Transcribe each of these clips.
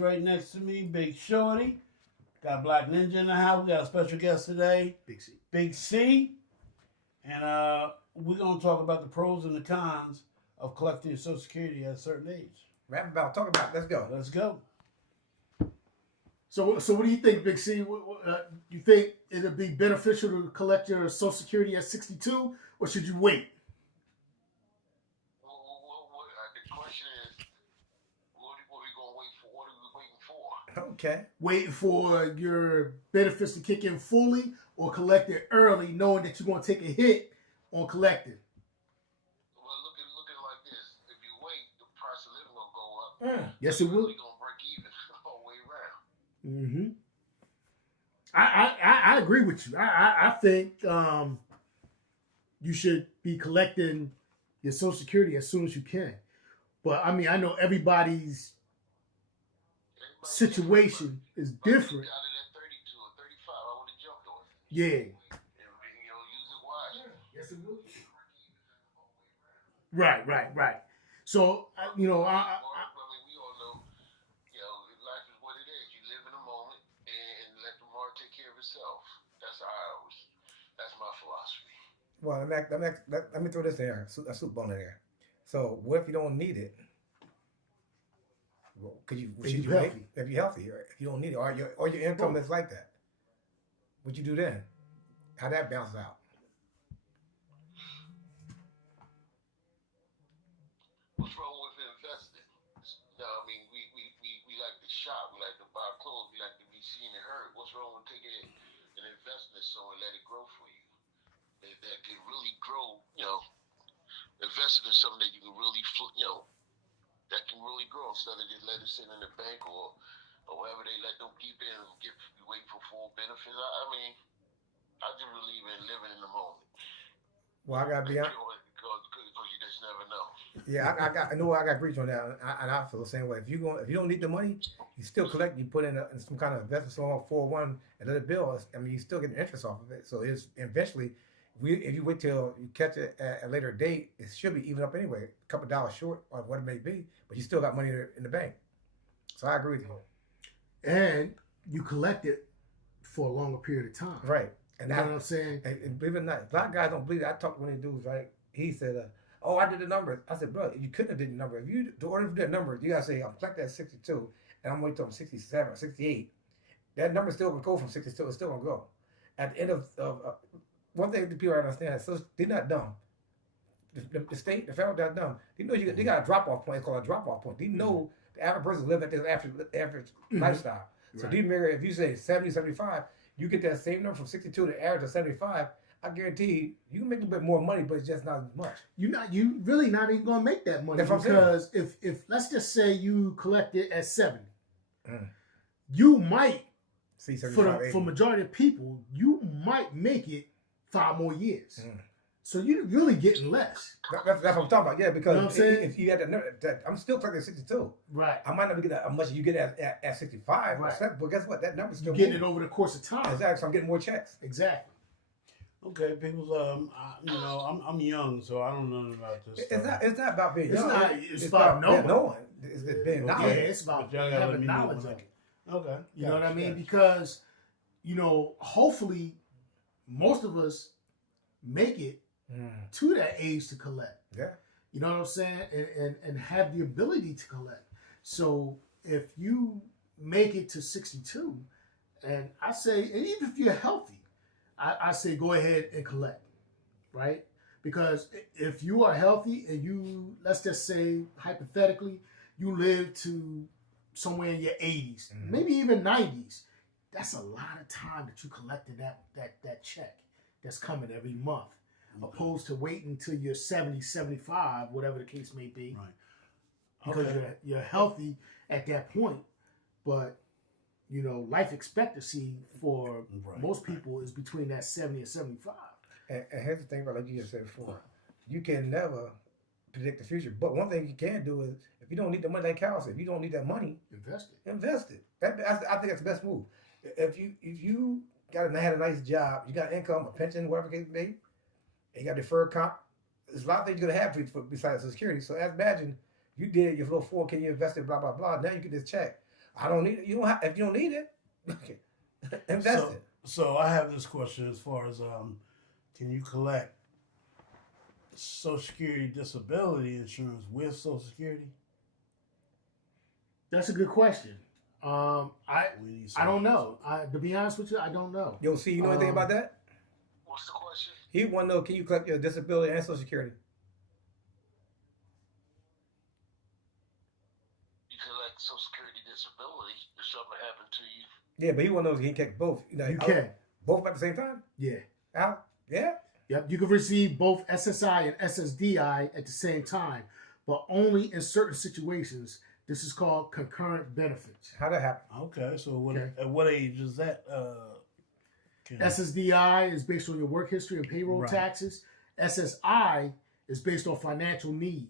Lines right next to me, Big Shorty. Got Black Ninja in the house. We got a special guest today, Big C. Big C. And we're going to talk about the pros and the cons of collecting your Social Security at a certain age. Rap about, talk about, let's go. Let's go. So what do you think, Big C? You think it'd be beneficial to collect your Social Security at 62, or should you wait? The question is, what are we going to wait for? What are we waiting for? Okay. Waiting for your benefits to kick in fully, or collect it early, knowing that you're going to take a hit on collecting? Well, look at it like this. If you wait, the price of living going to go up. Yes, it will. You're going to break even all the way around. Mm-hmm. I agree with you. I think you should be collecting your Social Security as soon as you can. But I mean, I know everybody's situation is different. Got it at 32 or 35. I would have jumped on it. Yeah. Use it wisely. Yes, it will. Right. So we all know, life is what it is. You live in the moment and let the market take care of itself. That's my philosophy. Well, let me throw this in there, a soup bone in there. So, what if you don't need it? Well, should you wait? Healthy. If you're healthy, or if you don't need it, or your income is like that, what you do then? How that bounces out? What's wrong with investing? I mean, we like to shop, we like to buy clothes, we like to be seen and heard. What's wrong with taking it and investing it so and let it grow for you? That can really grow, investing in something that you can really, that can really grow instead of just let it sit in the bank or wherever they let them keep it and you wait for full benefits. I mean, I just believe in living in the moment. Well, I gotta be honest. Because you just never know. Yeah, I know I got to agree on that, and I feel the same way. If you don't need the money, you still collect. You put in some kind of investment, so on 401 and let it build. I mean, you still get interest off of it. So it's eventually, if you wait till you catch it at a later date, it should be even up anyway, a couple of dollars short of what it may be, but you still got money in the bank. So I agree with you. And you collect it for a longer period of time. Right. And you know what I'm saying? And believe it or not, a lot of guys don't believe it. I talked to one of these dudes, right? He said, oh, I did the numbers. I said, bro, you couldn't have did the number. If you, to order to do that number, you got to say, I'm collecting at 62, and I'm waiting till I'm 67 or 68. That number still would go from 62. It's still going to go. At the end of one thing the people understand is they're not dumb. The state, the federal, not dumb. They know they got a drop-off point. It's called a drop-off point. They know the average person live at this average lifestyle. So Right. these Mary, if you say 70, 75, you get that same number from 62 to average of 75. I guarantee you can make a bit more money, but it's just not as much. You really not even gonna make that money. That's what I'm because if let's just say you collect it at 70, you might See, 75, for majority of people, you might make it 5 more years. So you're really getting less. That's what I'm talking about. Yeah, because You know what I'm saying? if you had that, I'm still collecting 62. Right. I might not get as much as you get at 65, Right. but guess what? That number's still You're getting it moving. over the course of time. Exactly. So I'm getting more checks. Exactly. Okay, people's, I'm young, so I don't know about this. It's not about being It's young. not. It's about knowing. It's being Okay. Yeah, knowledge. it's about But y'all gotta let having me know knowledge when of I- it. Okay. You know what I mean? Gotcha. Because, hopefully, most of us make it to that age to collect. Yeah. You know what I'm saying? And have the ability to collect. So if you make it to 62, and I say, and even if you're healthy, I say go ahead and collect, right? Because if you are healthy and you, let's just say hypothetically, you live to somewhere in your 80s, maybe even 90s, that's a lot of time that you collected that check that's coming every month. Opposed to waiting till you're 70, 75, whatever the case may be. Right. Because you're healthy at that point. But, life expectancy for most people is between that 70 and 75. And here's the thing about, like you just said before, you can never predict the future. But one thing you can do is, if you don't need the money, like Carol said, if you don't need that money, invest it. I think that's the best move. If you had a nice job, you got income, a pension, whatever it may be, and you got deferred comp, there's a lot of things you're going to have besides Social Security. So imagine you did your little 4K, you invested, blah, blah, blah. Now you get this check. I don't need it. You don't have if you don't need it. Okay. Invest it. So I have this question as far as can you collect Social Security disability insurance with Social Security? That's a good question. I We need I don't some- know. To be honest with you, I don't know. Yo, see, you know anything about that? What's the question? He want to know, can you collect your disability and Social Security? You collect Social Security disability if something happened to you. Yeah, but he want to know if he can collect both. You know, You can. both at the same time. Yeah. Al? Yeah. Yep. You can receive both SSI and SSDI at the same time, but only in certain situations. This is called concurrent benefits. How that happen? Okay, so what Okay. at what age is that? SSDI is based on your work history and payroll Right. taxes. SSI is based on financial need.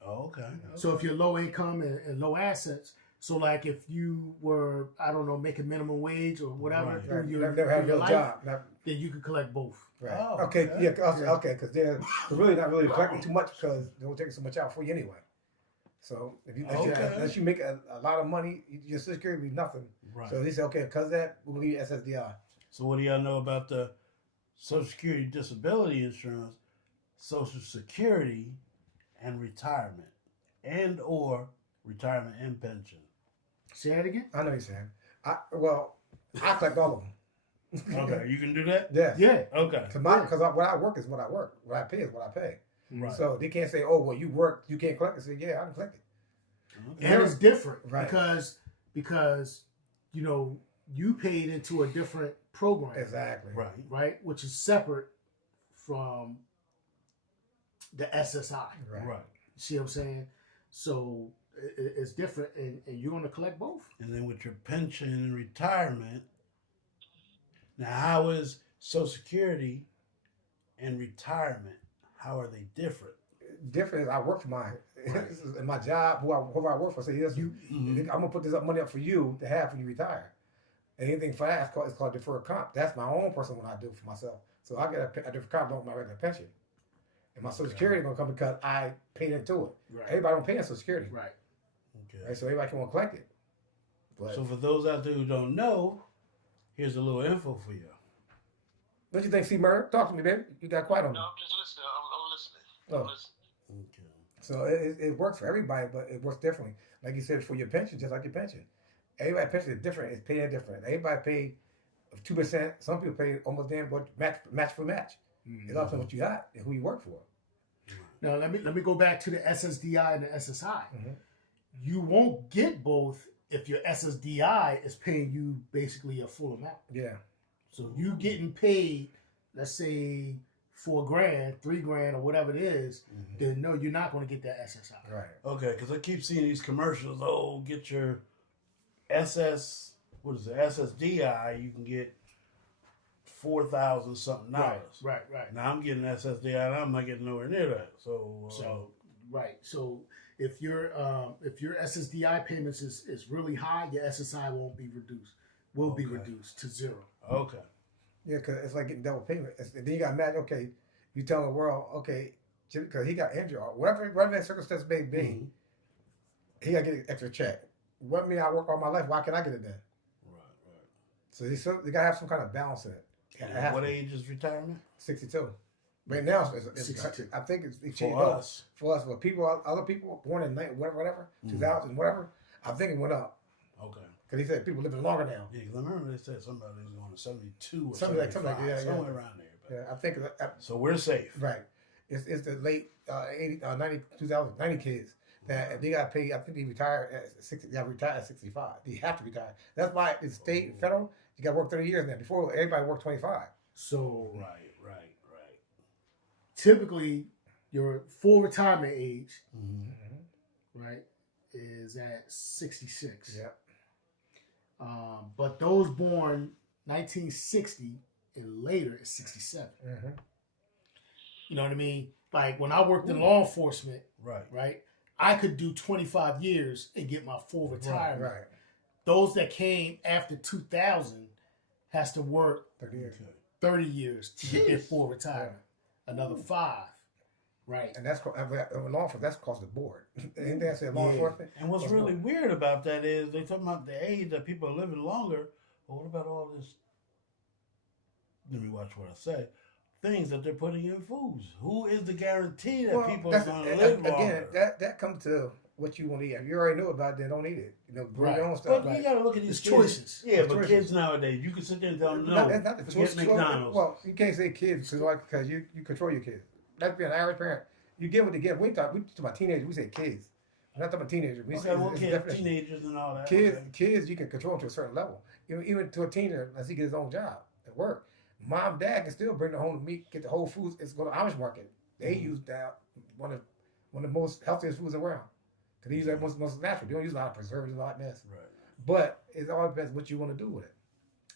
Oh, okay. So if you're low income and low assets, so like if you were, I don't know, making minimum wage or whatever Right. through your, Never had a through your real life, job. then you can collect both. Right. Oh, okay. okay. Yeah. Yeah. Okay. Because they're really not really collecting too much because they won't take so much out for you anyway. So if you Okay. unless you make a lot of money, your Social Security will be nothing. Right. So he said, okay, because of that, we'll give you SSDI. So what do y'all know about the Social Security disability insurance, Social Security, and retirement, and or retirement and pension? Say that again? I know you're saying. I collect all of them. Okay, you can do that. Yeah. Yeah. Okay. Because what I work is what I work. What I pay is what I pay. Right. So they can't say, "Oh, well, you work, you can't collect it." Say, "Yeah, I can collect it." Okay. And it's different Right. because you know you paid into a different program, Exactly. Right. right? Which is separate from the SSI. Right. See what I'm saying? So it's different, and you're going to collect both. And then with your pension and retirement, now how is Social Security and retirement? How are they different? Different is I work for mine. Right. This is in my job. Whoever I work for, say, "Listen, Mhm. I'm gonna put this money up for you to have when you retire." Anything for that is called deferred comp. That's my own personal one I do for myself. So I get a deferred comp on my regular pension, and my Social Security gonna come because I paid into it. Right. Everybody don't pay in Social Security, Right. Okay. right? So everybody can want to collect it. But So for those out there who don't know, here's a little info for you. what you think, C. Murder? Talk to me, baby. You got quiet on me. No, I'm just listening. I'm listening. Oh. I'm listening. Okay. So it works for everybody, but it works differently. Like you said, for your pension, just like your pension. Everybody's pension is different. It's paying different. Everybody pay 2%. Some people pay almost damn what match for match. It all depends on what you got and who you work for. Now let me go back to the SSDI and the SSI. Mhm. You won't get both if your SSDI is paying you basically a full amount. Yeah. So you getting paid, let's say $4,000, $3,000, or whatever it is, then no, you're not going to get that SSI. Right. Okay, because I keep seeing these commercials. Oh, get your SSDI. You can get $4,000 something dollars. Right. Now I'm getting SSDI, and I'm not getting nowhere near that. So, So if your SSDI payments is really high, your SSI won't be reduced. Will be Okay. reduced to zero. okay, Yeah, because it's like getting double payment. Then you got mad. Okay, you tell the world, okay, because he got injured or whatever that circumstance may be, Mhm. he got to get an extra check. What mean I work all my life? Why can't I get it then? right. So they got to have some kind of balance in it. And what age is retirement 62. Right now, it's 62. I think it's for changed us? For us, but other people born in whatever, Mhm. 2000, whatever, I think it went up. Okay. Because he said people living longer now. Yeah, 'cause I remember they said somebody was going to 72 or Something like- 75, yeah. somewhere around there. But, Yeah, I think, so we're safe. right. It's the late 80, 90, 2000, 90 kids that they got to pay, I think they retired at 60, they retire at 65. They have to retire. That's why it's state and federal, you got to work 30 years now. Before, everybody worked 25. So Right. typically, your full retirement age, Mm-hmm. right, is at 66. Yeah. But those born 1960 and later is 67. Mm-hmm. You know what I mean? Like when I worked in law enforcement, Right. right, I could do 25 years and get my full retirement. Right. Those that came after 2000 has to work 30 years. Okay. 30 years to get their Jeez. full retirement. Another 5 Right. And that's law enforcement. That's across the board. Anything that said law Yeah. enforcement. And what's across the really board. weird about that is they talking about the age that people are living longer. But what about all this? Let me watch what I say. Things that they're putting in foods. Who is the guarantee that Well, people are that's- going to live again, longer? that comes to what you want to eat. If you already know about it, then don't eat it. Grow Right. your own stuff. But you got to look at these It's kids. choices. Yeah, It's but choices. kids nowadays, you can sit there and tell them, No, no, that's not the forget choice. McDonald's. Well, you can't say kids because you control your kids. That's being an average parent. You get what they get. We talk about teenagers. We say kids. We're not talking about teenagers. We say Okay, well, it's kids, definition. teenagers and all that. Kids, okay. kids, you can control them to a certain level. Even to a teenager, unless he gets his own job at work. Mom, dad can still bring the home meat, get the whole foods. It's go to Amish market. They use that one of the most healthiest foods around. Because they use that most natural. They don't use a lot of preservatives, a lot of this. Right. But it all depends what you want to do with it.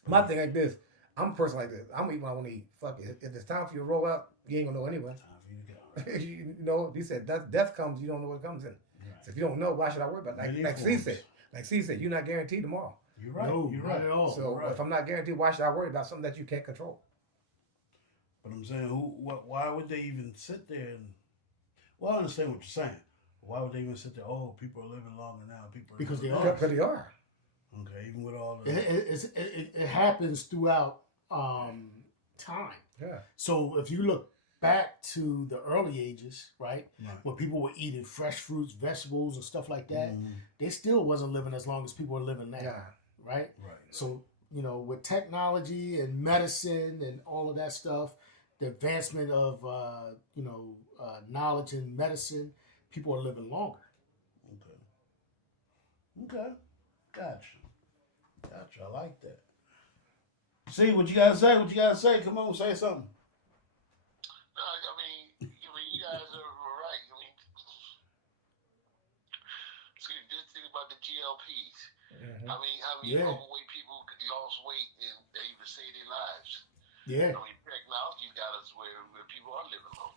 My thing like this, I'm a person like this. I'm gonna eat what I want to eat. Fuck it. If it's time for you to roll out, you ain't gonna know anyway. Time for you to go. you know, he said death comes, you don't know what comes in. Right. So if you don't know, why should I worry about it? Many Like C forms. said. Like C said, you're not guaranteed tomorrow. You're right. No, you're not right. at all. So right. if I'm not guaranteed, why should I worry about something that you can't control? But I'm saying, why would they even sit there and? Well, I understand what you're saying. Why would they even sit there? Oh, people are living longer now. People are Because living they longer. are. Because they are. Okay, even with all It, the. it happens throughout time. Yeah. So if you look back to the early ages, right, Right. when people were eating fresh fruits, vegetables, and stuff like that, Mhm. they still wasn't living as long as people are living now, Yeah. right? Right. So, with technology and medicine and all of that stuff, the advancement of, knowledge and medicine, people are living longer. Okay. Gotcha. I like that. See what you gotta say. What you gotta say? Come on, say something. No, I mean, you guys are right. I mean, see, this thing about the GLPs. Mhm. I mean, how many Yeah. overweight people lost weight and they even saved their lives? Yeah. I mean, technology got us where people are living longer.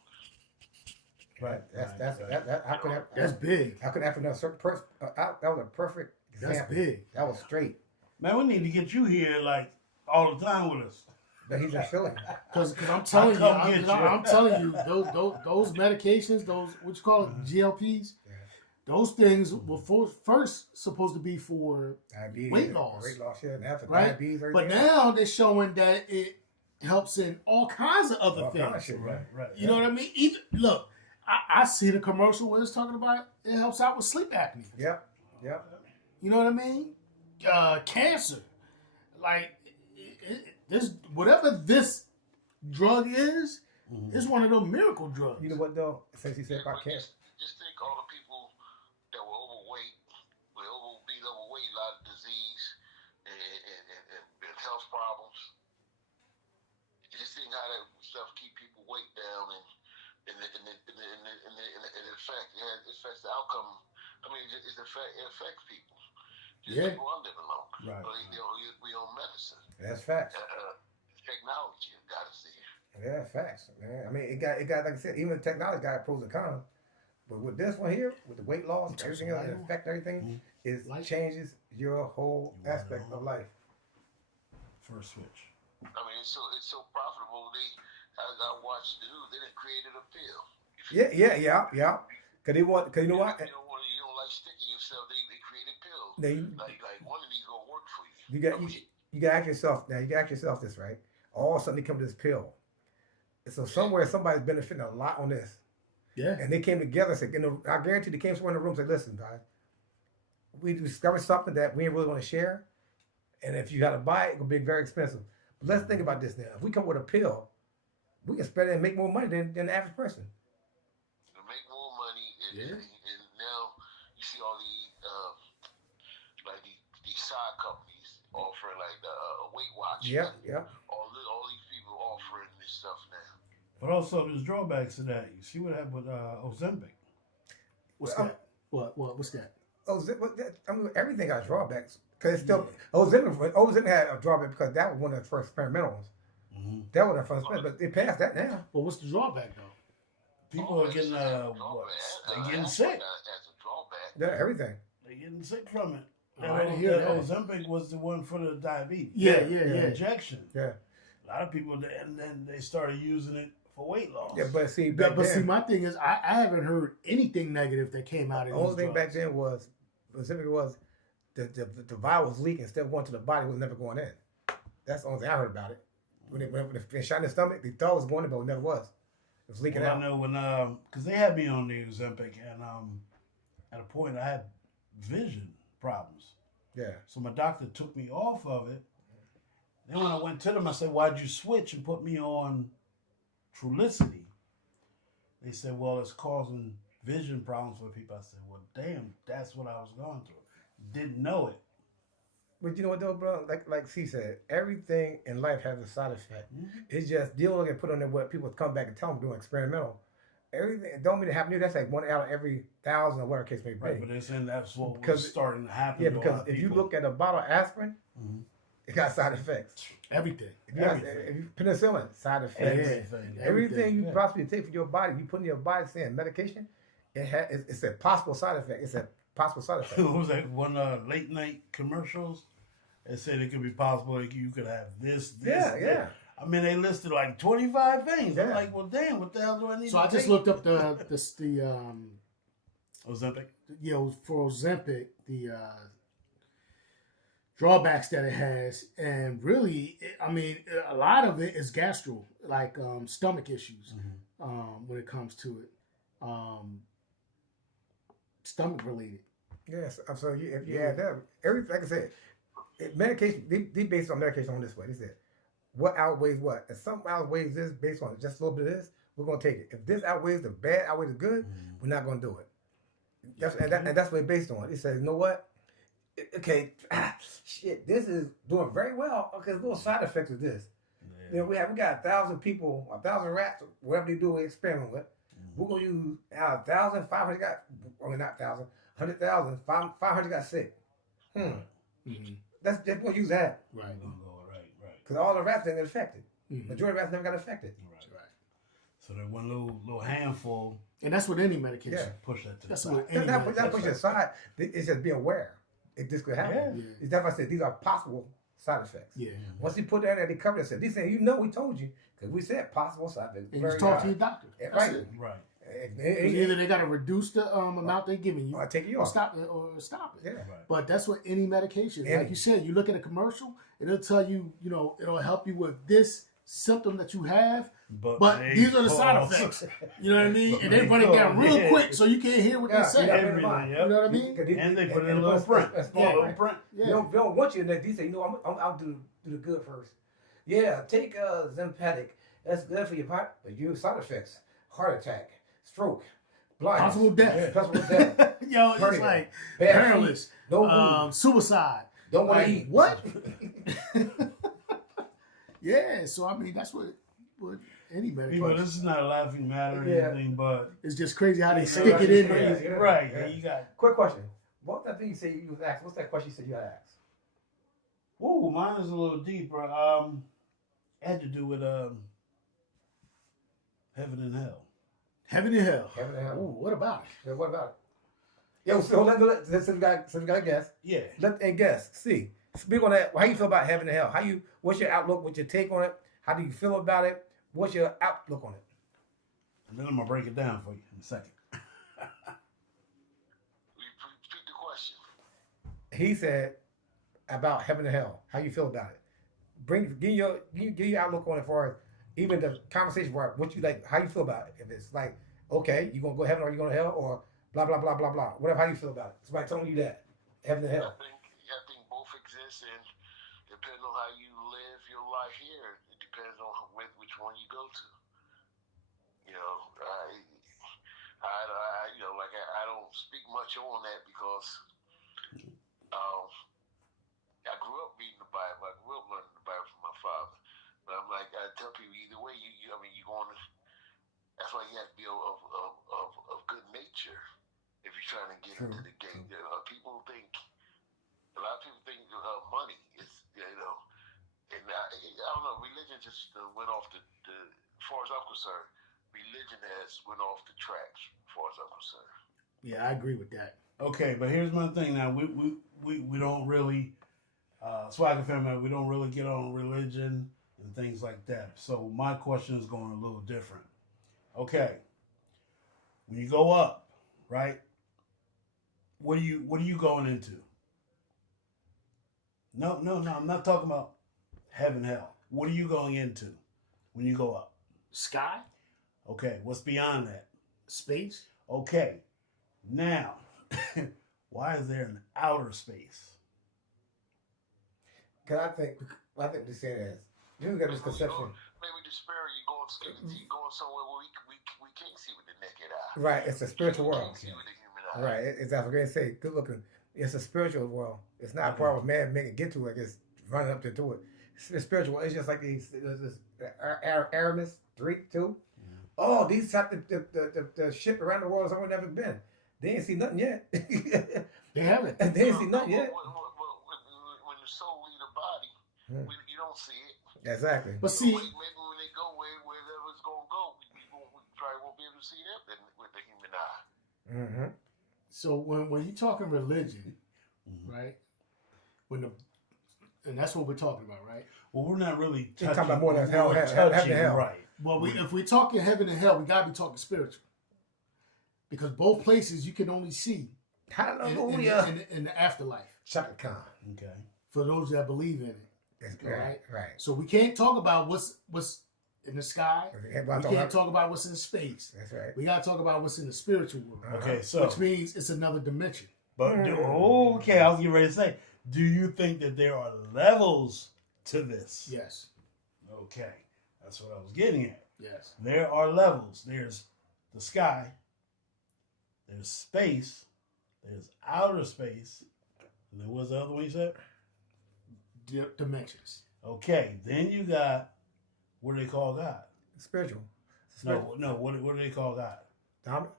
Right. That's Right. that. How could that? That's big. How could after a certain person? That was a perfect That's example. big. That was straight. Man, we need to get you here like all the time with us. But he's in Philly. Because I'm telling you, come get you. I'm telling you, those medications, those what you call it, GLPs, Yeah. those things were first supposed to be for Diabetes, weight loss. weight loss, yeah, and after right, diabetes, but everything now they're showing that it helps in all kinds of other all things. kind of shit, right? Right. You know what I mean? Look, I see the commercial where it's talking about it helps out with sleep apnea. Yep. You know what I mean? Cancer, like this, whatever this drug is, Mhm. it's one of those miracle drugs. You know what though? Since he said But about cancer, just think all the people that were overweight, overweight, a lot of disease and health problems. Just think how that stuff keep people weight down and it affects the outcome. I mean, it affects people. Just Yeah. people are living longer. Right. But we own medicine. that's facts. Technology got us there. Yeah, facts, man. I mean, it got like I said, even the technology got pros and cons. But with this one here, with the weight loss, everything else, it affect everything. It Life. changes your whole You want it aspect all? of life. First switch. I mean, it's so profitable. As I watched the news, they done created a pill. Yeah. Cause you know what? You don't like sticking yourself. They created pills. They, Like one of these gonna work for you. you got to ask yourself now. You got to ask yourself this, right? All of a sudden, they come to this pill. And so somewhere, somebody's benefiting a lot on this. Yeah. And they came together and said, I guarantee they came somewhere in the room and said, listen, guys, we discovered something that we ain't really want to share. And if you got to buy it, it's going to be very expensive. But let's think about this now. If we come with a pill, we can spread it and make more money than the average person. To make more money, Yeah. and now you see all these side companies offering like Weight Watchers. Yeah. All these people offering this stuff now. But also, there's drawbacks to that. You see what happened with Ozempic. What's Well, that? What's that? I mean, everything got drawbacks. Because it's still, Ozempic had a drawback because that was one of the first experimental ones. Mm-hmm. That was the first, but they passed that now. Well, what's the drawback though? People are getting they're getting sick. As a drawback. Yeah, everything. They're getting sick from it. I didn't hear that. Ozempic was the one for the diabetes. Yeah. The injection. Yeah. A lot of people, and then they started using it for weight loss. Yeah, but see, back But see, then, my thing is, I haven't heard anything negative that came out the of only these thing back drugs. then was specifically was the vial was leaking, instead of going to the body, it was never going in. That's the only thing I heard about it. When it shot in the stomach, they thought it was going in, but it never was. It was leaking Well, out. I know when because they had me on the Ozempic, and at a point I had vision problems. Yeah. So my doctor took me off of it. Then when I went to them, I said, "Why'd you switch and put me on Trulicity?" They said, "Well, it's causing vision problems for people." I said, "Well, damn, that's what I was going through. Didn't know it." But you know what though, bro? Like C said, everything in life has a side effect. Mm-hmm. It's just deal with it and put on there what people come back and tell them doing experimental. Everything it don't mean it happen to you. That's like 1 out of every 1,000 or whatever case may be. Right, but it's in that's what was Because- starting to happen. Yeah, to a lot because of if you people. look at a bottle of aspirin, Mhm. it got side effects. Everything. If you, got, Everything. if you penicillin, side effects. Everything. Everything you Yeah. possibly take for your body, you put in your body saying medication, it's a possible side effect. It's a possible side effect. What was that one late night commercials? They said it could be possible that you could have this. Yeah, this. yeah. I mean, they listed like 25 things. I'm Yeah. like, well, damn, what the hell do I need? So to I just take? looked up the Ozempic. for Ozempic, the drawbacks that it has, and really, I mean, a lot of it is gastro, like stomach issues, when it comes to it, stomach related. Yes. So if you add that, like I said, medication, they based on medication on this way. They said, what outweighs what? If something outweighs this based on just a little bit of this, we're going to take it. If this outweighs the bad, outweighs the good, we're not going to do it. And that's what it's based on. It says, you know what? Okay, shit, this is doing very well. Okay, there's little side effects of this. You know, we got 1,000 people, 1,000 rats, whatever they do, we experiment with. We're gonna use 1,000, 500 got, I mean not 1,000, 100,000, 500 got sick. That's just gonna use that Right. Right. because all the rats didn't get affected. Mhm. Majority of rats never got affected. Right. So that one little handful And that's with any medication. Yeah. push that to the That's side. what any That medication. push it aside. It's just be aware. It this could happen. Yeah. It's that's why I said these are possible side effects. Yeah. Once you put that in there, they cover it. Said these things, you know, we told you because we said possible side effects. And Very you talk to high. your doctor. Yeah, That's right. it. Right. Either they got to reduce the amount they're giving you, Or take you or off. stop it, or stop it. Yeah. Right. But that's what any medication. Any. Like you said, you look at a commercial, it'll tell you, you know, it'll help you with this symptom that you have. But they these are the side cause- effects. You know what I mean? And they They run it down cause- real yeah. quick so you can't hear what Yeah, they say. yeah. Everything. You Yep. know what I mean? And they put it in a and little put print. a small Yeah. Little print. Yeah. They don't want you in there. They say, you know, I'll do the good first. Yeah, take Zempatic. That's good for your heart, but you side effects: heart attack, stroke, blindness, Possible death. possible death, Yo, it's Hernia. like bad perilous, feet, no food, suicide. don't want Like, to eat. what? Yeah, so I mean that's what any People, medication. this is not a laughing matter or Yeah. anything, but It's just crazy how they Yeah, stick it in there. Yeah. right. Yeah. You got. Quick question: what that thing you said you was asked? What's that question you said you had asked? Ooh, mine is a little deeper. It had to do with heaven and hell. Heaven and hell. Heaven and hell. Ooh, what about it? Yeah, what about it? Yo, so since we got a guess, Yeah. let and guess. See, speak on that. How you feel about heaven and hell? What's your outlook? What's your take on it? How do you feel about it? What's your outlook on it? And then I'm gonna break it down for you in a second. Repeat the question. He said about heaven and hell. How you feel about it? Give your outlook on it for us. Even the conversation where what you like, how you feel about it. If it's like, okay, you gonna go to heaven or you going to hell or blah blah blah blah blah. Whatever. How you feel about it? Somebody telling you that heaven and I hell. think both exist, and depending on how you live your life here, it depends on which one you go to. You know, I don't speak much on that because I grew up reading the Bible. I grew up learning the Bible from my father. But I'm like, I tell people either way, you're going to. That's why you have to be of good nature if you're trying to get into the game. People think. A lot of people think money is, and I don't know. Religion just went off the. As far as I'm concerned, religion has went off the tracks. As far as I'm concerned. Yeah, I agree with that. Okay, but here's my thing. Now we don't really, Swagger family. We don't really get on religion and things like that. So my question is going a little different. Okay. When you go up, right? What are you going into? No. I'm not talking about heaven, hell. What are you going into when you go up? Sky, Okay. What's beyond that? space. Okay. Now, why is there an outer space? Cause I think they say this. You got this conception. Maybe the spirit you going somewhere where we can't see with the naked eye. Right, it's a spiritual We world. can't see with the human eye. Right, it's I was going to say, good looking. It's a spiritual world. It's not a part of man make it get to it. It's running up to it. It's spiritual. It's just like these Aramis 3-2. Oh, these type the ship around the world someone never been. They ain't seen nothing yet. They haven't. They ain't seen nothing yet. When the soul leave the body, you don't see it. Exactly. But see, Maybe when they go wherever it's going to go, we probably won't be able to see that with the human eye. Mm-hmm. so when you're talking religion, right? And that's what we're talking about, right? Well, we're not really You're touching. talking about more than hell, we're heaven, touching, hell. right? Well, if we're talking heaven and hell, we gotta be talking spiritual, because both places you can only see Hallelujah. in the afterlife Shaka Khan. Okay. for those that believe in it. That's Right. right. So we can't talk about what's in the sky. Everybody We can't talk about what's in space. That's right. We gotta talk about what's in the spiritual world, Okay. So, which means it's another dimension. but okay, I was getting ready to say, do you think that there are levels to this? Yes. Okay, that's what I was getting at. Yes. There are levels. There's the sky. There's space. There's outer space. And then what's the other one you said? Dimensions. Okay, then you got, what do they call God? Spiritual. No, what do they call God? Dominant.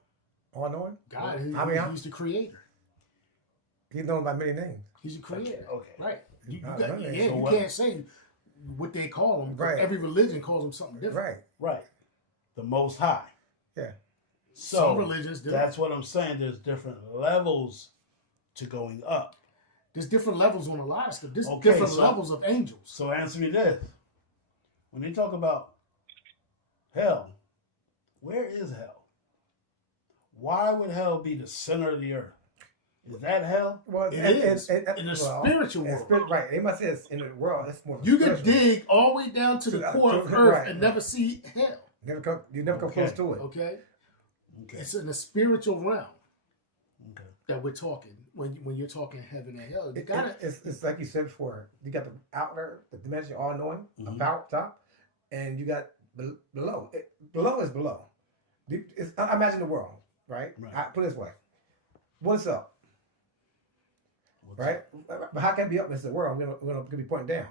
All knowing. God, he's the creator. He's known by many names. He's the creator. Okay. Right. You So can't say what they call him. Right. Every religion calls him something different. Right. Right. The Most High. Yeah. So Some religions do. that's what I'm saying. There's different levels to going up. There's different levels on a lot of stuff. There's Okay, different so- levels of angels. So answer me this. When they talk about hell, where is hell? Why would hell be the center of the earth? Is that hell? Well, It is. In the spiritual world. Right. They must say it's in the world. It's more. You can spiritual. dig all the way down to the core of earth right, and right. never see hell. You never come Okay. close to it. Okay? Okay. It's in the spiritual realm Okay. that we're talking when you're talking heaven and hell. You gotta It's like you said before. You got the outer, the dimension, all knowing, Mhm. about top, and you got below. Below is below. I imagine the world, right? Right. I put it this way. What's up, What's right? up? But how can it be up? It's the world. We're gonna be pointing down.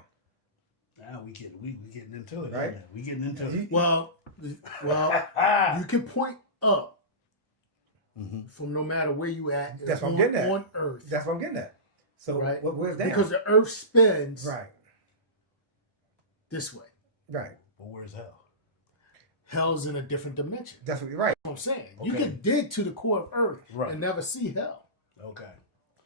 Now we getting into it, Right. ain't it? We getting into it. well you can point up Mhm. from no matter where you at. That's what I'm getting at. On earth. That's what I'm getting at. So Right. where's that? Because the earth spins right, this way. right. But where's hell? Hell's in a different dimension. That's what you're right. That's what I'm saying. You Okay. can dig to the core of earth Right. and never see hell. Okay.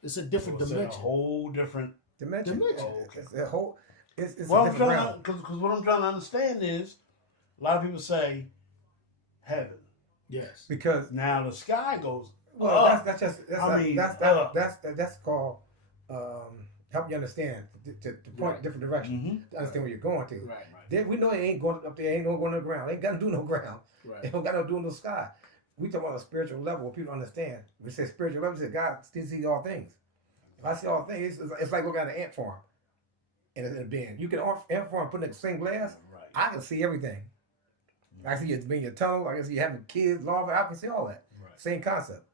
It's a different So it's in dimension. a whole different. Dimension. Dimension. It's a whole. It's Well, a I'm different trying realm. because what I'm trying to understand is, a lot of people say heaven. Yes. Because now the sky goes Well, up. that's called help you understand to point Right. a different direction Mhm. to understand where you're going to. Right. We know it ain't going up there. Ain't no going to the ground. Ain't got to do no ground. It Right. don't got no do no sky. We talk about a spiritual level where people understand. We say spiritual level. We say God still sees all things. If I see all things, it's like looking at an ant farm in a bin. You can ant farm put in the same glass. Right. I can see everything. I can see you being your tunnel. I can see you having kids, larvae. I can see all that. Right. Same concept.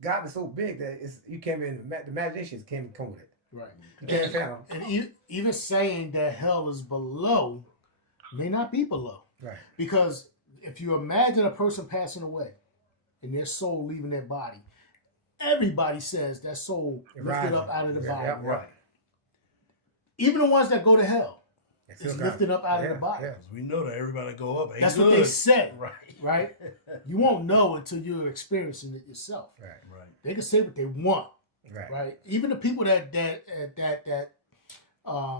God is so big that you can't even the imagination can't even come with it. Right. You can't fathom. And even saying that hell is below may not be below. Right. Because if you imagine a person passing away and their soul leaving their body, everybody says that soul It lifted rises. up out of the body. Yeah, Right. Even the ones that go to hell, It's it's still lifted God. up out of Yeah, the body. yeah. 'Cause we know that everybody go up. Ain't That's good. what they say, Right. right? You won't know until you're experiencing it yourself. Right. Right. They can say what they want, Right. right? Even the people that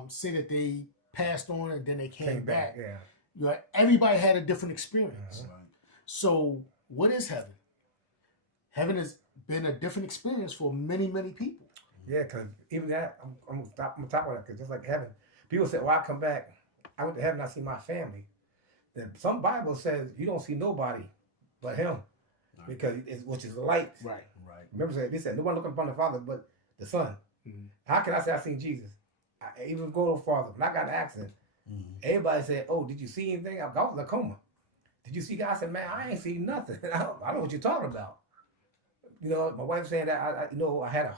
say that they passed on and then they came back. Yeah. Everybody had a different experience. Uh-huh. Right. So, what is heaven? Heaven has been a different experience for many, many people. Yeah, because even that, I'm gonna stop. I'm gonna talk about that because just like heaven, people say, "Well, I come back. I went to heaven. I see my family." Then some Bible says you don't see nobody but Him, because it's which is light. Right. Right. Remember, they said nobody looking upon the Father but the Son. Mhm. How can I say I seen Jesus? I even go a little farther. When I got in an accident, everybody said, "Oh, did you see anything?" I was in a coma. Did you see God? I said, "Man, I ain't seen nothing. I don't know what you're talking about." You know, my wife saying that I had a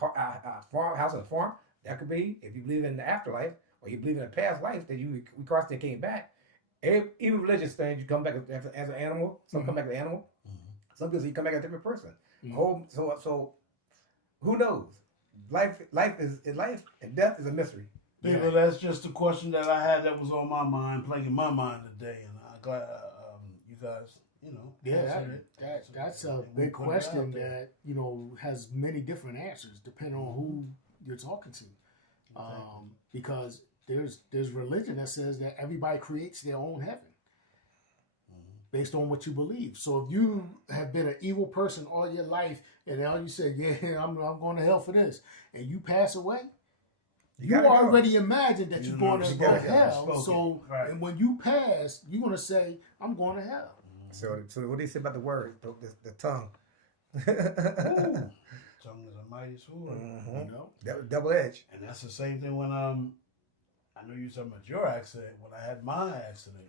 farm house on a farm. That could be if you believe in the afterlife or you believe in a past life that you crossed and came back. Even religious things, you come back as an animal. Some come back as an animal. Some people you come back as a different person. Mhm. So who knows? Life life and death is a mystery. People, that's just a question that I had that was on my mind, playing in my mind today, and I'm glad you guys, Yeah, answered it. that's a And we big put it out question there. that has many different answers depending on who you're talking to. Because there's religion that says that everybody creates their own heaven based on what you believe. So if you have been an evil person all your life and now you say, "Yeah, I'm going to hell for this," and you pass away, you gotta go. already imagine that You you're know, going to you go to gotta hell. spoken. So Right. and when you pass, you're going to say, "I'm going to hell." So what do you say about the word, the tongue? Ooh, tongue is a mighty sword. You know? That was double edged. And that's the same thing when I know you talking about your accident. When I had my accident,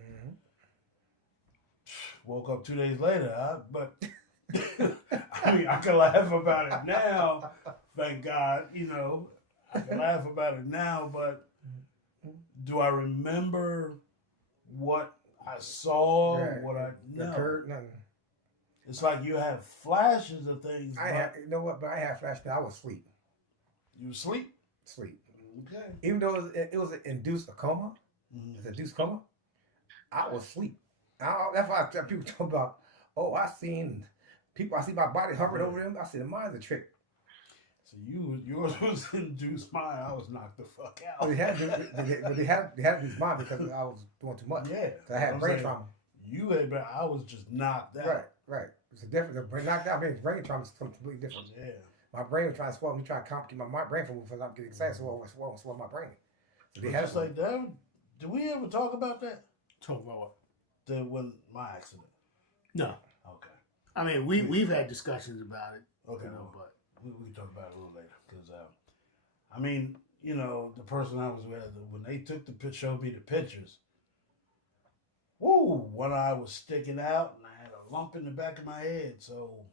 woke up 2 days later. But I mean, I can laugh about it now. Thank God, I can laugh about it now. But do I remember what I saw? What I know? Occurred, nothing. It's like you have flashes of things. I had, you know what? But I had flashback. I was asleep. You sleep. Sleep. Okay. Even though it was an induced coma, it's an induced coma. I was asleep. That's why people talk about. Oh, I see my body hovering over them. I said, mine's a trick. So yours was induced. Mine, I was knocked the fuck out. But they had to be mine because I was doing too much. Yeah. I had I'm brain saying, trauma. You had, but I was just knocked out. Right. It's a difference. The brain knocked out means brain trauma is something completely different. Yeah. My brain was trying to swallow me, trying to keep my brain from moving because I'm getting excited, so I swallow my brain. So they But had just like that. Did we ever talk about that? Talk about what? When my accident. No. Okay. I mean, we've had discussions about it. Okay. But we can talk about it a little later because I mean, the person I was with when they took showed me the pictures. Woo! One eye was sticking out, and I had a lump in the back of my head. So,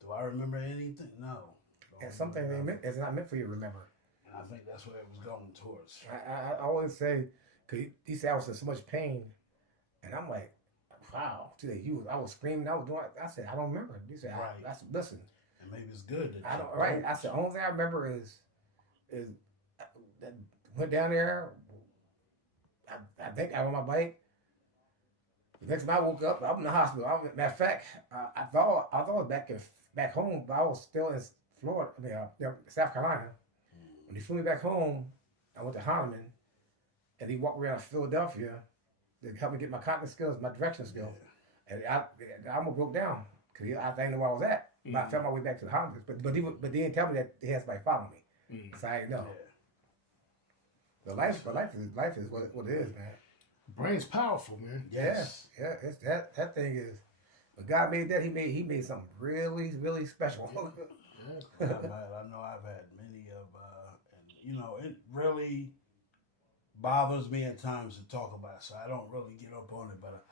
do I remember anything? No. and something it's not meant for you to remember. And I think that's what it was going towards. I always say, because he said I was in so much pain, and I'm like, wow. I was screaming, I was doing. I said, I don't remember. He said, Right. Listen. And maybe it's good that I don't. Right. I said, only thing I remember is that went down there. I think I was on my bike. The next time I woke up, I'm in the hospital. Matter of fact, I thought I was back home, but I was still in Florida. South Carolina. When he flew me back home, I went to Holloman, and he walked me around Philadelphia to help me get my cognitive skills, my direction skills. And I almost broke down because I didn't know where I was at. But I found my way back to the Holloman. But he didn't tell me that he had somebody following me. So I didn't know. But life is what it is, man. brain's powerful, man. Yes. Yeah. It's that thing is. When God made that, He made something really, really special. I know I've had many of, and it really bothers me at times to talk about it, so I don't really get up on it. But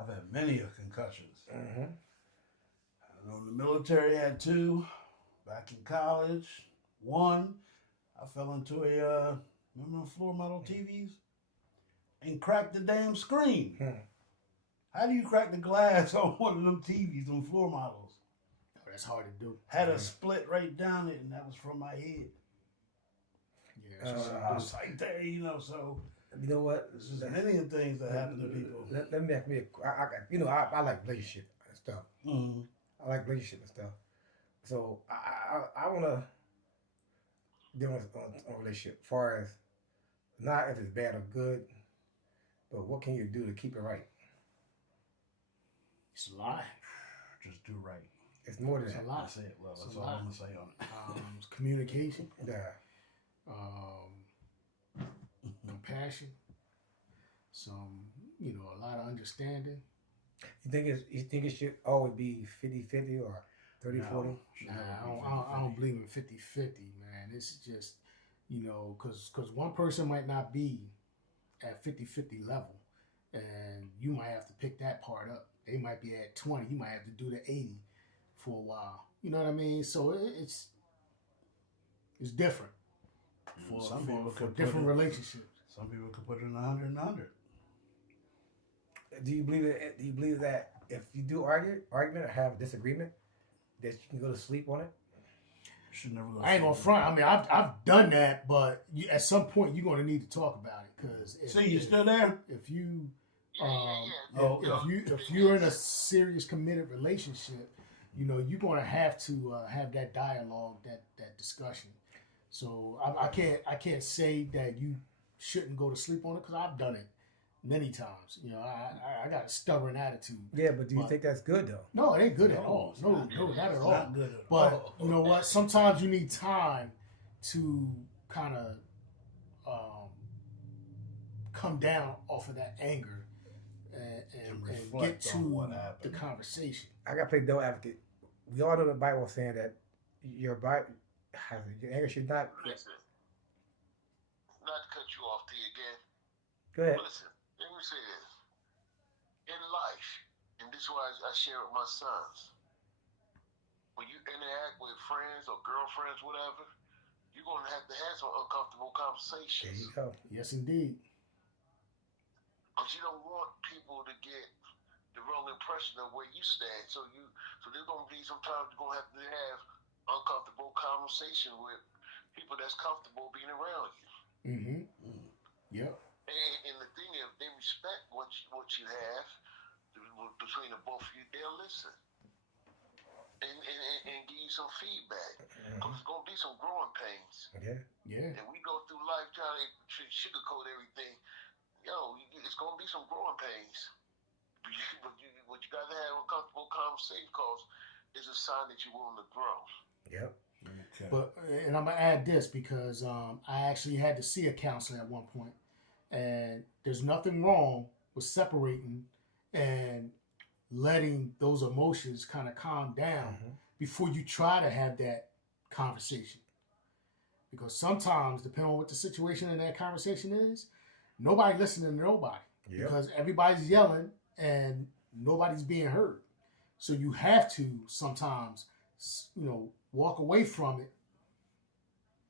I've had many of concussions. Mm-hmm. I know the military had 2. Back in college, 1. I fell into remember the floor model TVs, and cracked the damn screen. How do you crack the glass on one of them TVs on floor models? Oh, that's hard to do. Had a split right down it, and that was from my head. Yeah. So I was like, dang, so You know what? there's just many of things that happen to people. Let me ask me. I like relationship and stuff. Mm-hmm. I like relationship and stuff. So I want to deal with on relationship, as far as not if it's bad or good, but what can you do to keep it right? It's a lie. just do right. It's more than It's a that. lot. That's it. Well, It's that's a all lot. I'm gonna say on it. Communication, Yeah. compassion, some, a lot of understanding. You think it should always be 50-50 or 30-40? Nah, I don't believe in 50-50, man. It's just, because one person might not be at 50-50 level, and you might have to pick that part up. They might be at 20. You might have to do the 80 for a while. You know what I mean? So it's different for different relationships. Some people could put it in 100 and 100. Do you believe that if you do argument or have a disagreement, that you can go to sleep on it? You should never go. I ain't gonna front. I mean, I've done that, but at some point you're gonna need to talk about it because See, you still there? if you Oh, if you're in a serious committed relationship, you're gonna have to have that dialogue, that discussion. So I can't say that you shouldn't go to sleep on it because I've done it many times. I got a stubborn attitude. Yeah, but do you think that's good though? No, it ain't good at No, all. it's No, not. not at It's all. not good at But all. you know what? Sometimes you need time to kind of come down off of that anger and get reflect to on what the happened. conversation. I got to play devil advocate. We all know the Bible saying that your anger should not. Listen, not to cut you off, T, again. Go ahead. Listen, let me say this. In life, and this is why I share with my sons, when you interact with friends or girlfriends, whatever, you're going to have some uncomfortable There conversations. you go. Yes, indeed. Because you don't want people to get the wrong impression of where you stand. So there's going to be sometimes you're going to have uncomfortable conversation with people that's comfortable being around you. Mm-hmm. Yep. And the thing is, they respect what you have between the both of you. They'll listen and give you some feedback. Because there's going to be some growing pains. Yeah. Yeah. And we go through life trying to sugarcoat everything. It's going to be some growing pains. But you got to have a comfortable conversation because it's a sign that you're willing to grow. Yep. Okay. But and I'm gonna add this because I actually had to see a counselor at one point, and there's nothing wrong with separating and letting those emotions kind of calm down before you try to have that conversation. Because sometimes, depending on what the situation in that conversation is, nobody listening to nobody Yep. because everybody's yelling and nobody's being heard. So you have to sometimes, walk away from it,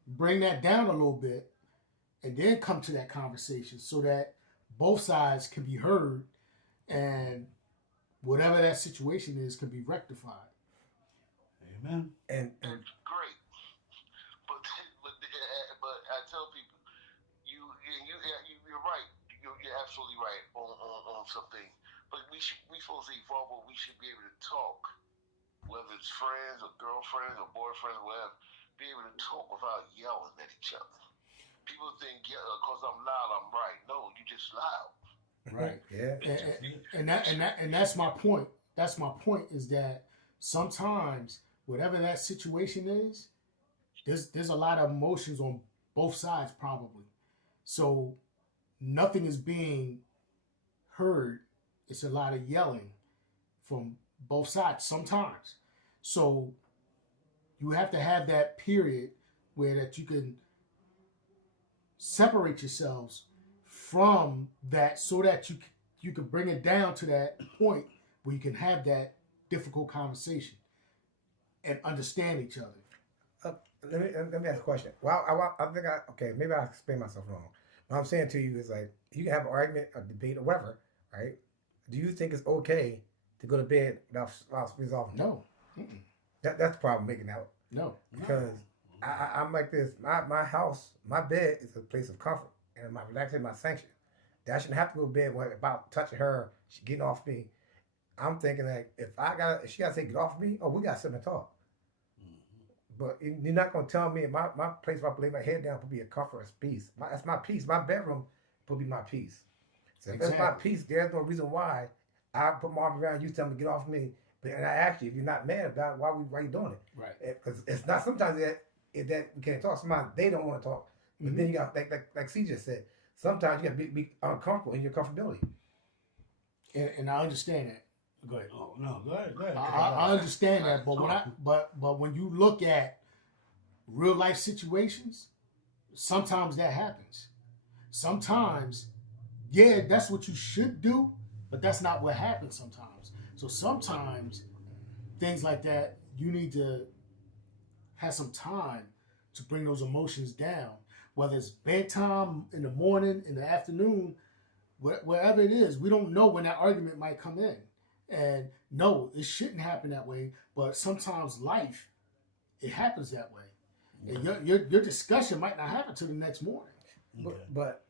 bring that down a little bit, and then come to that conversation so that both sides can be heard and whatever that situation is can be rectified. Amen. And That's great. But I tell people, you're right. You're absolutely right on something. But we supposed to evolve where we should be able to talk, whether it's friends or girlfriends or boyfriends or whatever, be able to talk without yelling at each other. People think, because I'm loud, I'm right. No, you just loud. Right. Yeah. And that's my point. That's my point is that sometimes whatever that situation is, there's a lot of emotions on both sides probably. So nothing is being heard. It's a lot of yelling from both sides sometimes. So you have to have that period where that you can separate yourselves from that so that you can bring it down to that point where you can have that difficult conversation and understand each other. Let me ask a question. Well, I think maybe I explained myself wrong. What I'm saying to you is like you can have an argument, a debate, or whatever, right? Do you think it's okay to go to bed without resolving? No. That's the problem making out. No. Because I'm like this. My house, my bed is a place of comfort and my relaxation, my sanction. That I shouldn't have to go to bed about touching her, she getting off me. I'm thinking like if she gotta say get off me, we gotta sit and talk. But you're not gonna tell me my place where I lay my head down will be a comfort and peace. That's my peace. My bedroom will be my peace. So if that's my peace, there's no reason why I put my arm around you, tell me to get off me, But and I asked you if you're not mad about it, why you doing it? Right. Because it's not sometimes that we can't talk. Sometimes they don't want to talk. But then you got like C just said. Sometimes you got to be uncomfortable in your comfortability. And I understand that. Go ahead. Oh no, go ahead. I understand that, but when you look at real life situations, sometimes that happens. Sometimes, yeah, that's what you should do, but that's not what happens sometimes. So sometimes things like that, you need to have some time to bring those emotions down. Whether it's bedtime, in the morning, in the afternoon, wherever it is, we don't know when that argument might come in. And no, it shouldn't happen that way. But sometimes life, it happens that way. And your discussion might not happen till the next morning. Okay. But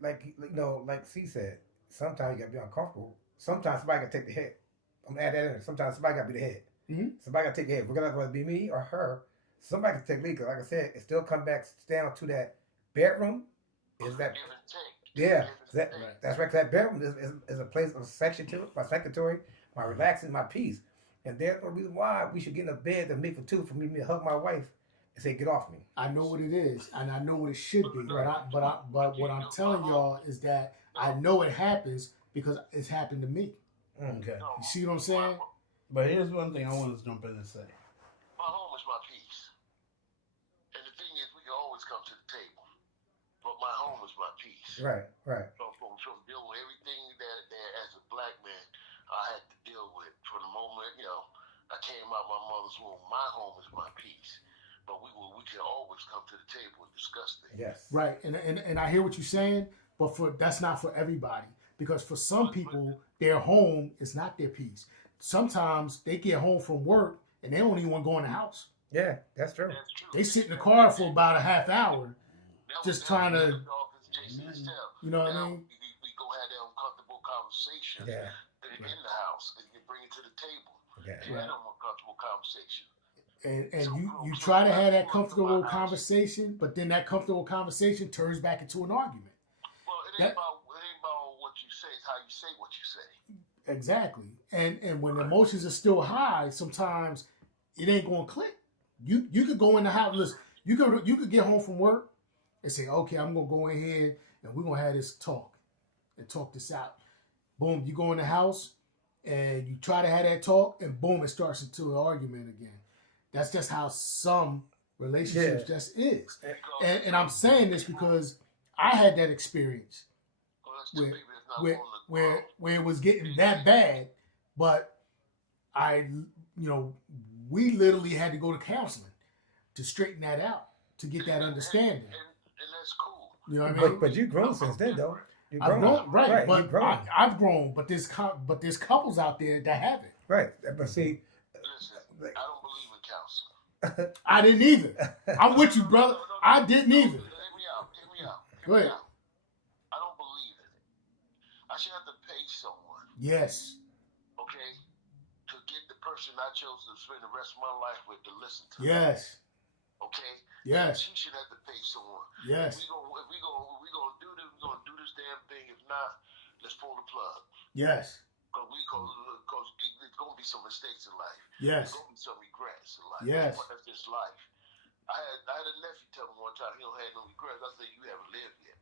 like C said, sometimes you gotta be uncomfortable. Sometimes somebody can take the head. I'm gonna add that in. Sometimes somebody gotta be the head. Mm-hmm. Somebody gotta take the head. Regardless whether it be me or her, somebody can take the lead. Cause like I said, it still comes back down to that bedroom. Is that Give and take. yeah? Give and take. That's right. 'Cause that bedroom is a place of my secretary, my relaxing, my peace. And there's no reason why we should get in a bed to make for two for me to hug my wife and say, "Get off me." I know what it is, and I know what it should be. But what I'm telling y'all is that I know it happens because it's happened to me. Okay. No, You see what I'm saying? But here's one thing I want to jump in and say. my home is my peace. And the thing is, we can always come to the table. But my home is my peace. Right. From dealing with everything that as a black man I had to deal with from the moment, I came out my mother's womb. My home is my peace. But we can always come to the table and discuss things. Yes. Right, and I hear what you're saying, but that's not for everybody. Because for some people, their home is not their peace. Sometimes they get home from work and they don't even want to go in the house. Yeah, that's true. That's true. They sit in the car for about a half hour, That just was trying to, the office chasing his tail. you know what I Now, mean? we go have that uncomfortable conversation Yeah. in the house and you bring it to the table. Yeah. And that uncomfortable conversation. And you try to have that comfortable conversation, but then that comfortable conversation turns back into an argument. Well, it ain't about what you say, it's how you say what you say. Exactly. And when emotions are still high, sometimes it ain't gonna click. You could go in the house. Listen, you could get home from work and say, okay, I'm gonna go in here and we're gonna have this talk and talk this out. Boom, you go in the house and you try to have that talk, and boom, it starts into an argument again. That's just how some relationships just is. And I'm saying this because I had that experience where it was getting that bad, but we literally had to go to counseling to straighten that out, to get that understanding. And that's cool. You know what I mean? But you've grown since then, though. You've I've grown, right? you've But grown. I've grown. But there's couples out there that haven't. Right. But see, Listen, I don't believe in counseling. I didn't either. I'm with you, brother. I didn't either. Hear me out. Go ahead. I don't believe in it. I should have to pay someone, Yes. okay, to get the person I chose to spend the rest of my life with to listen to. Yes. Okay? Yes. She should have to pay someone. Yes. If we gonna do this, we're gonna do this damn thing. If not, let's pull the plug. Yes. Cause there's gonna be some mistakes in life. Yes. There's gonna be some regrets in life. Yes. That's just life. I had a nephew tell me one time he don't have no regrets. I said, you haven't lived yet.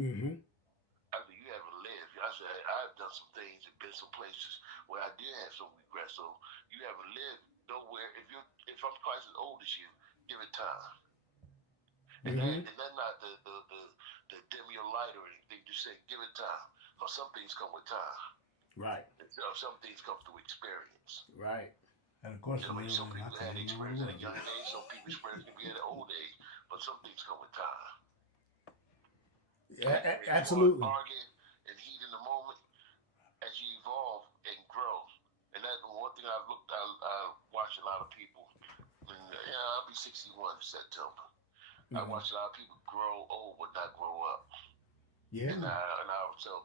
Mm-hmm. I said, you haven't lived. I said, I've done some things and been some places where I did have some regrets. So you haven't lived nowhere. If I'm twice as old as you, give it time. And that's not the dim your light or anything. Just say, give it time. Because some things come with time. Right. Some things come through experience. Right. And of course, Some people had experience at a young age. Some people experience can be at an old age. But some things come with time. Yeah, absolutely. Arguing and heat in the moment as you evolve and grow. And that's one thing I watch a lot of people. And, I'll be 61 in September. I watch a lot of people grow old but not grow up. Yeah. And I was so,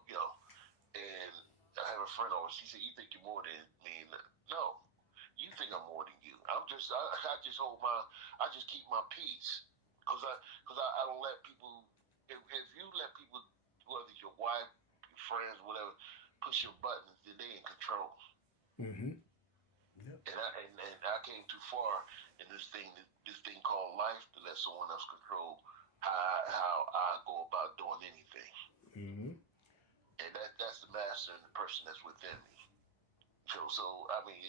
and I have a friend always, she said, you think you're more than me? No, you think I'm more than you. I just keep my peace. Cause I don't let people, if you let people, whether it's your wife, your friends, whatever, push your buttons, then they in control. Mm-hmm. and I came too far in this thing called life to let someone else control how I go about doing anything. Mm-hmm. And that's the master and the person that's within me. So I mean,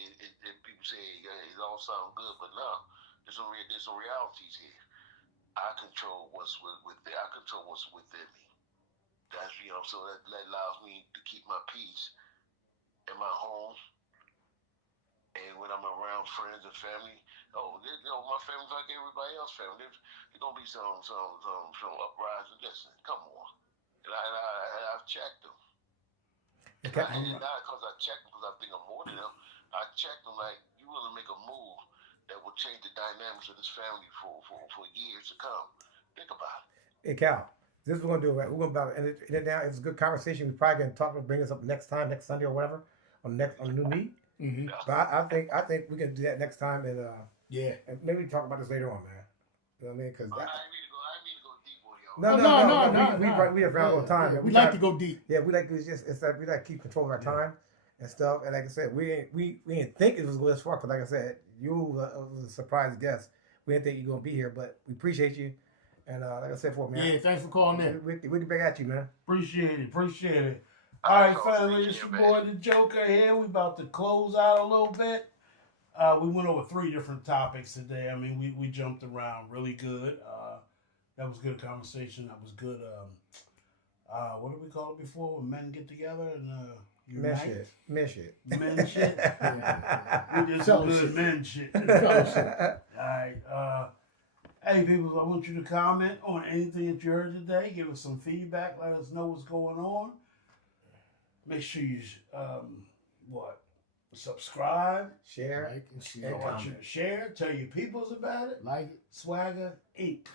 people say it all sounds good, but no, there's some realities here. I control what's I control what's within me. That's so that allows me to keep my peace in my home, and when I'm around friends and family. My family's like everybody else's family. There's gonna be some uprising. Listen, come on, and I've checked them. And not because I checked them because I think I'm more than them. I checked them like, you willing to make a move that will change the dynamics of this family for years to come. Think about it. Hey Cal, this is what we're gonna do. Right? We're gonna end it now. It's a good conversation. We probably gonna bring this up next Sunday or whatever, on the new meet. Mm-hmm. But I think we can do that next time, and and maybe talk about this later on, man. You know what I mean? Because I mean to go deep on No. y'all. We have around all the time. We like to go deep. Yeah, we like we like to keep control of our time and stuff. And like I said, we didn't think it was going this far because, like I said, you was a surprise guest. We didn't think you were gonna be here, but we appreciate you. And like I said before, man. Yeah, thanks for calling in. We get back at you, man. Appreciate it. All right, family, it's your boy the Joker here. We about to close out a little bit. We went over 3 different topics today. I mean, we jumped around really good. That was good conversation. That was good. What did we call it before? When men get together and unite? Men shit. Men shit. We did some good men shit. All right. Hey, people, I want you to comment on anything that you heard today. Give us some feedback. Let us know what's going on. Make sure you subscribe, share, like and share. I want you to share. Tell your peoples about it. Like it. Swagger Inc.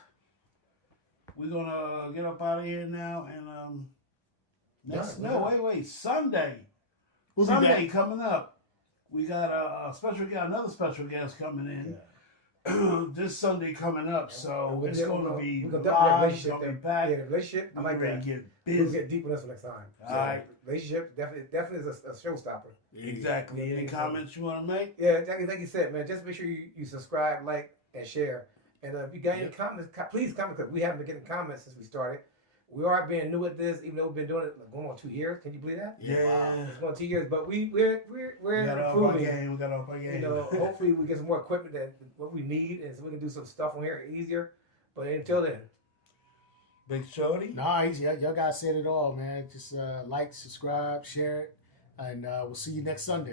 We're gonna get up out of here now, and wait. Sunday We'll be back. coming up. We got another special guest coming in. This Sunday coming up, so it's going to be live. It's going to be packed. Yeah, the relationship. I like that. We'll get deep with this next time. All right. Relationship definitely is a showstopper. Exactly. Any comments you want to make? Yeah, like you said, man. Just make sure you subscribe, like, and share. And if you got any comments, please comment, because we haven't been getting comments since we started. We are being new at this, even though we've been doing it going on 2 years. Can you believe that? Yeah. Wow. It's going 2 years, but we're improving. We got up our game. Hopefully we get some more equipment that what we need, and so we can do some stuff on here easier. But until then, Big Shorty. Nice. Y'all guys said it all, man. Just like, subscribe, share it, and we'll see you next Sunday.